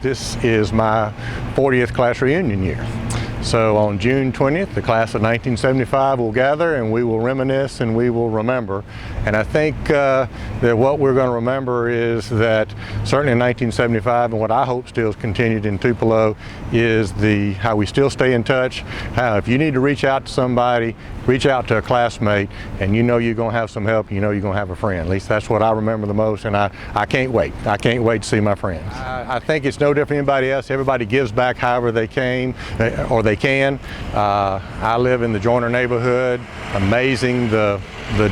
This is my 40th class reunion year. So on June 20th, the class of 1975 will gather and we will reminisce and we will remember. And I think that what we're going to remember is that certainly in 1975, and what I hope still is continued in Tupelo, is how we still stay in touch. How if you need to reach out to somebody, reach out to a classmate, and you know you're going to have some help, you know you're going to have a friend. At least that's what I remember the most, and I can't wait. I can't wait to see my friends. I think it's no different than anybody else. Everybody gives back however they came, or they can. I live in the Joyner neighborhood. Amazing the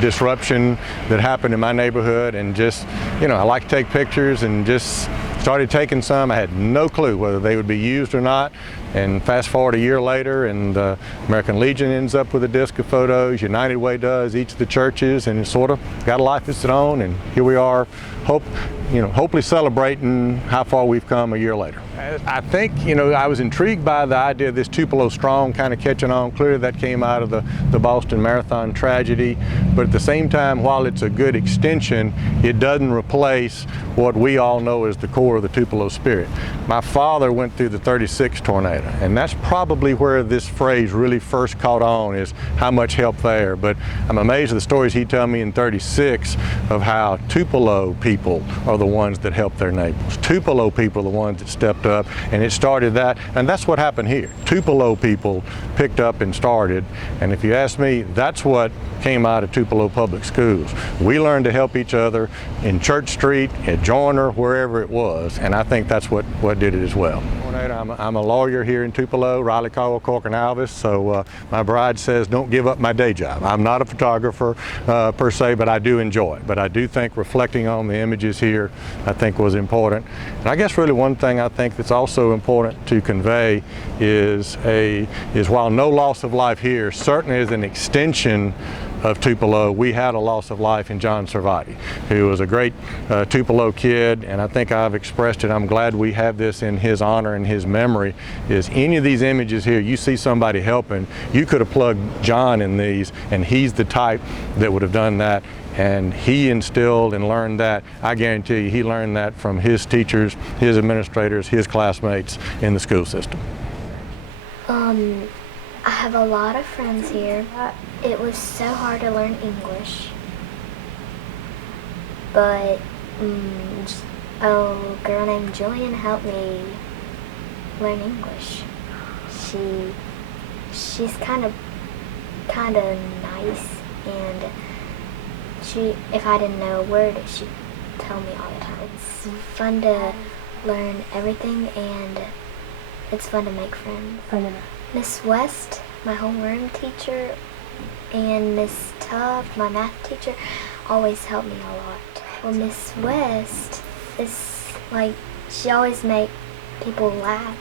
disruption that happened in my neighborhood, and just, you know, I like to take pictures and just started taking some. I had no clue whether they would be used or not. And fast forward a year later, and the American Legion ends up with a disc of photos. United Way does, each of the churches, and it's sort of got a life of its own. And here we are, hopefully celebrating how far we've come a year later. I think, I was intrigued by the idea of this Tupelo Strong kind of catching on. Clearly that came out of the Boston Marathon tragedy, but at the same time, while it's a good extension, it doesn't replace what we all know as the core of the Tupelo spirit. My father went through the 36 tornado, and that's probably where this phrase really first caught on, is how much help there. But I'm amazed at the stories he told me in 36 of how Tupelo people are the ones that help their neighbors. Tupelo people are the ones that stepped up, and it started that, and that's what happened here. Tupelo people picked up and started, and if you ask me, that's what came out of Tupelo Public Schools. We learned to help each other in Church Street, at Joyner, wherever it was, and I think that's what did it as well. I'm a lawyer here in Tupelo, Riley, Caldwell, Cork, and Alvis, so my bride says don't give up my day job. I'm not a photographer per se, but I do enjoy it. But I do think reflecting on the images here, I think was important. And I guess really one thing I think that's also important to convey is while no loss of life here certainly is an extension of Tupelo, we had a loss of life in John Servati, who was a great Tupelo kid, and I think I've expressed it. I'm glad we have this in his honor and his memory. Is any of these images here, you see somebody helping, you could have plugged John in these, and he's the type that would have done that. And he instilled and learned that. I guarantee you he learned that from his teachers, his administrators, his classmates in the school system. I have a lot of friends here. It was so hard to learn English, but a girl named Jillian helped me learn English. She's kind of nice, and if I didn't know a word, she'd tell me all the time. It's fun to learn everything, and it's fun to make friends. Miss West, my homeroom teacher, and Miss Tuff, my math teacher, always help me a lot. Well, Miss West is she always makes people laugh,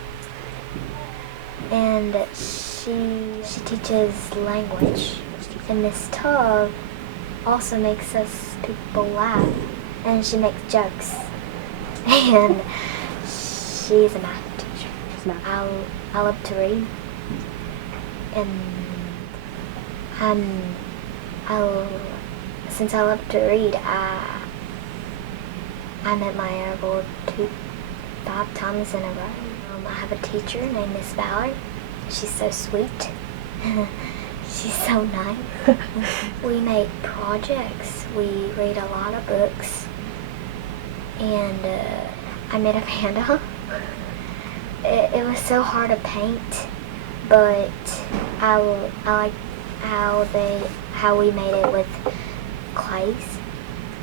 and she teaches language. And Miss Tuff also makes us people laugh, and she makes jokes. And she's a math teacher. I love to read, and since I love to read, I met my Air goal 5 times in a row. I have a teacher named Miss Valerie. She's so sweet. She's so nice. We make projects. We read a lot of books. And I made a panda. It was so hard to paint, but I like how we made it with clays,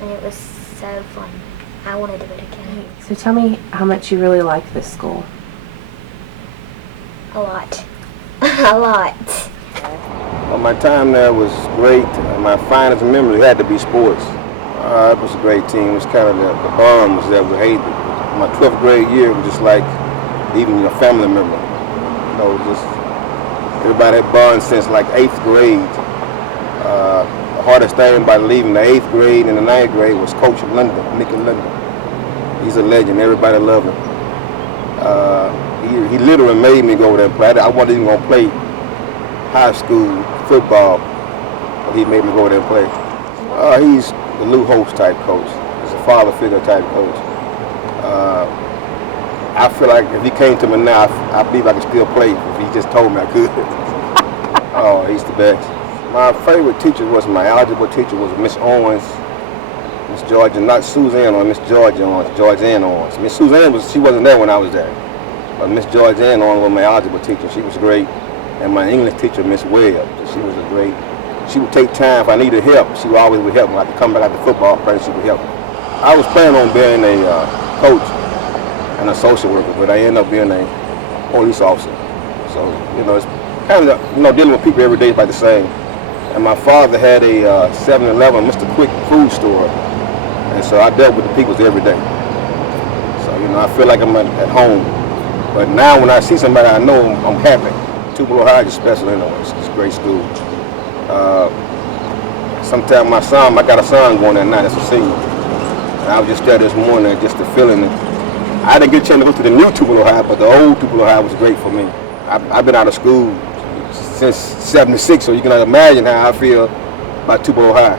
and it was so fun. I want to do it again. So tell me how much you really like this school. A lot. A lot. Well, my time there was great. My finest memory had to be sports. It was a great team. It was kind of the bond was there. We hated it. My 12th grade year was just like even a family member. Just everybody had bond since like 8th grade. The hardest thing about leaving the 8th grade and the 9th grade was Coach London, Nicky London. He's a legend. Everybody loved him. He literally made me go over there and play. I wasn't even going to play high school football, but he made me go over there and play. He's the Lou Holtz type coach. He's a father figure type coach. I feel like if he came to me now, I believe I could still play if he just told me I could. Oh, he's the best. My favorite teacher was my algebra teacher was Miss Owens, Miss Georgia, not Suzanne or Miss Georgia Owens, Georgianne Owens. Miss Suzanne she wasn't there when I was there. But Miss Georgianne Owens was my algebra teacher. She was great. And my English teacher, Miss Webb, she was a great. She would take time if I needed help. She always would help me. I had to come back after football practice, she would help me. I was planning on being a coach and a social worker, but I ended up being a police officer. So, it's kind of, dealing with people every day is about the same. And my father had a 7-Eleven, Mr. Quick food store. And so I dealt with the people every day. So, I feel like I'm at home. But now when I see somebody I know, I'm happy. Tupelo High is special anyway. It's a great school. Sometimes I got a son going there now that's a senior. And I was just there this morning, just the feeling. I didn't get a chance to go to the new Tupelo High, but the old Tupelo High was great for me. I've been out of school since '76, so you can imagine how I feel about Tupelo High.